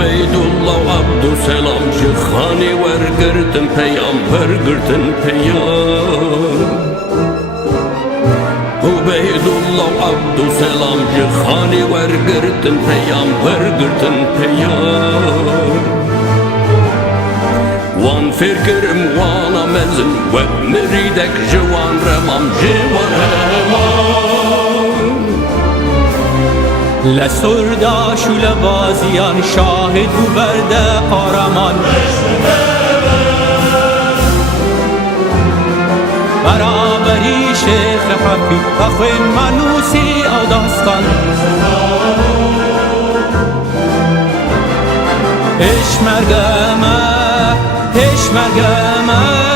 Ubeydullah و عبدالسلام شخانی ورگرتن پیامبر گرتن پیام Ubeydullah و عبدالسلام شخانی ورگرتن پیامبر گرتن پیام وان فرکرم وان آمزن و مریدک جوان رمام جوان رمام لسرداش و لبازیان شاهد و برده قهرمان برابری شیخ حفی بخوین منوسی او داستان اشمرگمه اشمرگمه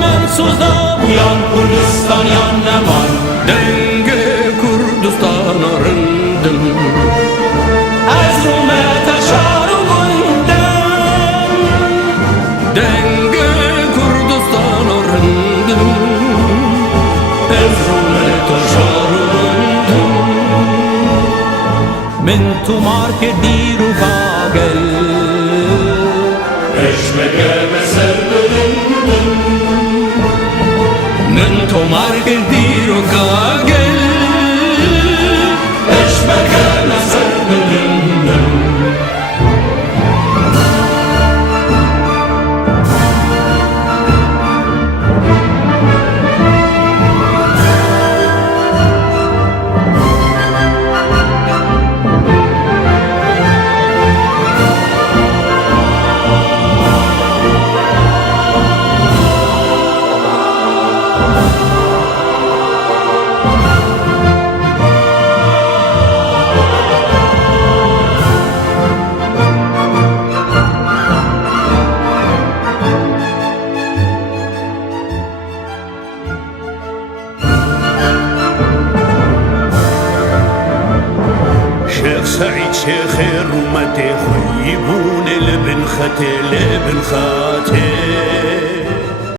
من سوزدم yan Kurdistan yan neman Denge Kurdistan arındım az rumete şarugundum Denge Kurdistan arındım Ez rumete şarugundum من تو مارک دیر و کاغل Eşmege serdöndüm من تو مرگ دیر و کاغل Eşmege serdöndüm شيخ سعيد شيخ الرمتي خيبون لبن ختي